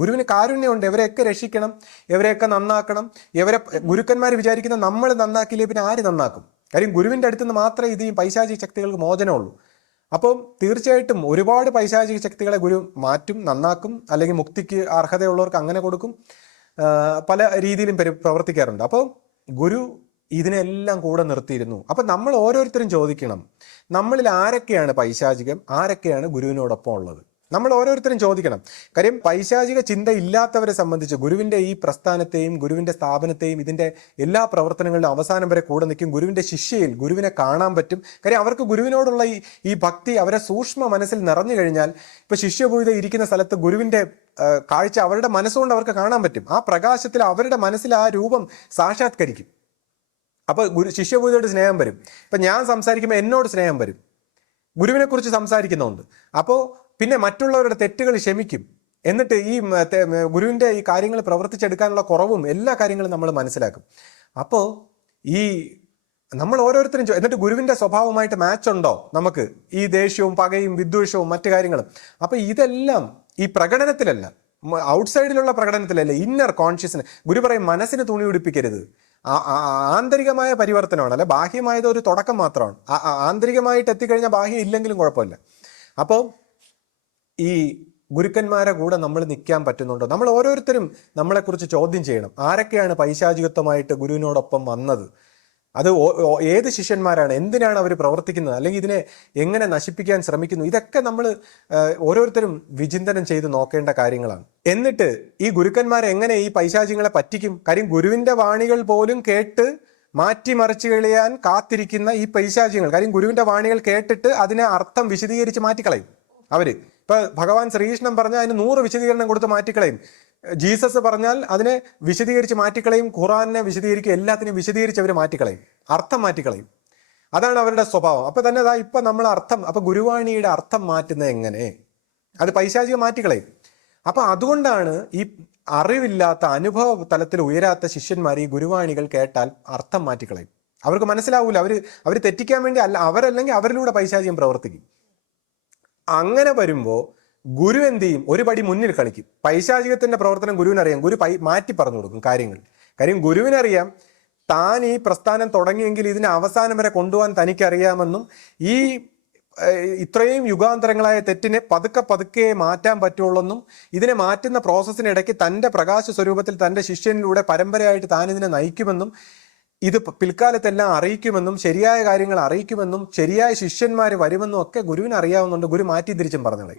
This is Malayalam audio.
ഗുരുവിന് കാരുണ്യമുണ്ട്, ഇവരെയൊക്കെ രക്ഷിക്കണം, ഇവരെയൊക്കെ നന്നാക്കണം. ഇവരെ ഗുരുക്കന്മാർ വിചാരിക്കുന്ന നമ്മൾ നന്നാക്കിയില്ലേ പിന്നെ ആര് നന്നാക്കും? കാര്യം ഗുരുവിൻ്റെ അടുത്ത് നിന്ന് മാത്രമേ ഇത് ഈ പൈശാചിക ശക്തികൾക്ക് മോചനമുള്ളൂ. അപ്പം തീർച്ചയായിട്ടും ഒരുപാട് പൈശാചിക ശക്തികളെ ഗുരു മാറ്റും, നന്നാക്കും, അല്ലെങ്കിൽ മുക്തിക്ക് അർഹതയുള്ളവർക്ക് അങ്ങനെ കൊടുക്കും. പല രീതിയിലും പ്രവർത്തിക്കാറുണ്ട്. അപ്പോൾ ഗുരു ഇതിനെല്ലാം കൂടെ നിർത്തിയിരുന്നു. അപ്പം നമ്മൾ ഓരോരുത്തരും ചോദിക്കണം, നമ്മളിൽ ആരൊക്കെയാണ് പൈശാചികം, ആരൊക്കെയാണ് ഗുരുവിനോടൊപ്പം ഉള്ളത്? നമ്മൾ ഓരോരുത്തരും ചോദിക്കണം. കാര്യം പൈശാചിക ചിന്ത ഇല്ലാത്തവരെ സംബന്ധിച്ച് ഗുരുവിൻ്റെ ഈ പ്രസ്ഥാനത്തെയും ഗുരുവിൻ്റെ സ്ഥാപനത്തെയും ഇതിൻ്റെ എല്ലാ പ്രവർത്തനങ്ങളുടെ അവസാനം വരെ കൂടെ നിൽക്കും. ഗുരുവിൻ്റെ ശിഷ്യയിൽ ഗുരുവിനെ കാണാൻ പറ്റും. കാര്യം അവർക്ക് ഗുരുവിനോടുള്ള ഈ ഭക്തി അവരെ സൂക്ഷ്മ മനസ്സിൽ നിറഞ്ഞു കഴിഞ്ഞാൽ, ഇപ്പോൾ ശിഷ്യപൂജിത ഇരിക്കുന്ന സ്ഥലത്ത് ഗുരുവിൻ്റെ കാഴ്ച അവരുടെ മനസ്സുകൊണ്ട് അവർക്ക് കാണാൻ പറ്റും. ആ പ്രകാശത്തിൽ അവരുടെ മനസ്സിൽ ആ രൂപം സാക്ഷാത്കരിക്കും. അപ്പോൾ ശിഷ്യപൂജിതയുടെ സ്നേഹം വരും. ഇപ്പം ഞാൻ സംസാരിക്കുമ്പോൾ എന്നോട് സ്നേഹം വരും, ഗുരുവിനെക്കുറിച്ച് സംസാരിക്കുന്നുണ്ട്. അപ്പോൾ പിന്നെ മറ്റുള്ളവരുടെ തെറ്റുകൾ ക്ഷമിക്കും. എന്നിട്ട് ഈ ഗുരുവിൻ്റെ ഈ കാര്യങ്ങൾ പ്രവർത്തിച്ചെടുക്കാനുള്ള കുറവും എല്ലാ കാര്യങ്ങളും നമ്മൾ മനസ്സിലാക്കും. അപ്പോൾ ഈ നമ്മൾ ഓരോരുത്തരും എന്നിട്ട് ഗുരുവിൻ്റെ സ്വഭാവമായിട്ട് മാച്ച് ഉണ്ടോ നമുക്ക്? ഈ ദേഷ്യവും പകയും വിദ്വേഷവും മറ്റു കാര്യങ്ങളും. അപ്പോൾ ഇതെല്ലാം ഈ പ്രകടനത്തിലല്ല, ഔട്ട്സൈഡിലുള്ള പ്രകടനത്തിലല്ല, ഇന്നർ കോൺഷ്യസിന്. ഗുരു പറയും മനസ്സിന് തുണി ഉടിപ്പിക്കരുത്. ആന്തരികമായ പരിവർത്തനമാണ്, അല്ലെ ബാഹ്യമായത് ഒരു തുടക്കം മാത്രമാണ്. ആന്തരികമായിട്ട് എത്തിക്കഴിഞ്ഞാൽ ബാഹ്യം ഇല്ലെങ്കിലും കുഴപ്പമില്ല. അപ്പോൾ ഈ ഗുരുക്കന്മാരെ കൂടെ നമ്മൾ നിൽക്കാൻ പറ്റുന്നുണ്ടോ? നമ്മൾ ഓരോരുത്തരും നമ്മളെക്കുറിച്ച് ചോദ്യം ചെയ്യണം. ആരൊക്കെയാണ് പൈശാചികത്വമായിട്ട് ഗുരുവിനോടൊപ്പം വന്നത്? അത് ഏത് ശിഷ്യന്മാരാണ്? എന്തിനാണ് അവർ പ്രവർത്തിക്കുന്നത്? അല്ലെങ്കിൽ ഇതിനെ എങ്ങനെ നശിപ്പിക്കാൻ ശ്രമിക്കുന്നു? ഇതൊക്കെ നമ്മൾ ഓരോരുത്തരും വിചിന്തനം ചെയ്ത് നോക്കേണ്ട കാര്യങ്ങളാണ്. എന്നിട്ട് ഈ ഗുരുക്കന്മാരെ എങ്ങനെ ഈ പൈശാചികളെ പറ്റിക്കും? കാര്യം ഗുരുവിൻ്റെ വാണികൾ പോലും കേട്ട് മാറ്റിമറിച്ച് കളയാൻ കാത്തിരിക്കുന്ന ഈ പൈശാചികൾ, കാര്യം ഗുരുവിൻ്റെ വാണികൾ കേട്ടിട്ട് അതിനെ അർത്ഥം വിശദീകരിച്ച് മാറ്റിക്കളയും അവര്. ഇപ്പൊ ഭഗവാൻ ശ്രീകൃഷ്ണൻ പറഞ്ഞാൽ അതിന് 100 വിശദീകരണം കൊടുത്ത് മാറ്റിക്കളയും. ജീസസ് പറഞ്ഞാൽ അതിനെ വിശദീകരിച്ച് മാറ്റിക്കളയും. ഖുറാനെ വിശദീകരിക്കും. എല്ലാത്തിനും വിശദീകരിച്ച് അവർ മാറ്റിക്കളയും, അർത്ഥം മാറ്റിക്കളയും. അതാണ് അവരുടെ സ്വഭാവം. അപ്പൊ തന്നെ ഇപ്പൊ നമ്മൾ അർത്ഥം, അപ്പൊ ഗുരുവാണിയുടെ അർത്ഥം മാറ്റുന്നത് എങ്ങനെ? അത് പൈശാചികം മാറ്റിക്കളയും. അപ്പൊ അതുകൊണ്ടാണ് ഈ അറിവില്ലാത്ത അനുഭവ തലത്തിൽ ഉയരാത്ത ശിഷ്യന്മാർ ഈ ഗുരുവാണികൾ കേട്ടാൽ അർത്ഥം മാറ്റിക്കളയും. അവർക്ക് മനസ്സിലാവൂല. അവർ തെറ്റിക്കാൻ വേണ്ടി അല്ല, അവരല്ലെങ്കിൽ അവരിലൂടെ പൈശാചികം പ്രവർത്തിക്കും. അങ്ങനെ വരുമ്പോൾ ഗുരു എന്ത് ചെയ്യും? ഒരു പടി മുന്നിൽ കളിക്കും. പൈശാചികത്തിന്റെ പ്രവർത്തനം ഗുരുവിനറിയാം. ഗുരു മാറ്റി പറഞ്ഞു കൊടുക്കും കാര്യങ്ങൾ. കാര്യം ഗുരുവിനറിയാം താൻ ഈ പ്രസ്ഥാനം തുടങ്ങിയെങ്കിൽ ഇതിനെ അവസാനം വരെ കൊണ്ടുപോകാൻ തനിക്കറിയാമെന്നും ഈ ഇത്രയും യുഗാന്തരങ്ങളായ തെറ്റിനെ പതുക്കെ പതുക്കെ മാറ്റാൻ പറ്റുള്ളെന്നും ഇതിനെ മാറ്റുന്ന പ്രോസസ്സിനിടയ്ക്ക് തൻ്റെ പ്രകാശ സ്വരൂപത്തിൽ തൻ്റെ ശിഷ്യനിലൂടെ പരമ്പരയായിട്ട് താൻ ഇതിനെ നയിക്കുമെന്നും ഇത് പിൽക്കാലത്തെല്ലാം അറിയിക്കുമെന്നും ശരിയായ കാര്യങ്ങൾ അറിയിക്കുമെന്നും ശരിയായ ശിഷ്യന്മാർ വരുമെന്നും ഒക്കെ ഗുരുവിന് അറിയാവുന്നുണ്ട്. ഗുരു മാറ്റി തിരിച്ചും പറഞ്ഞത്.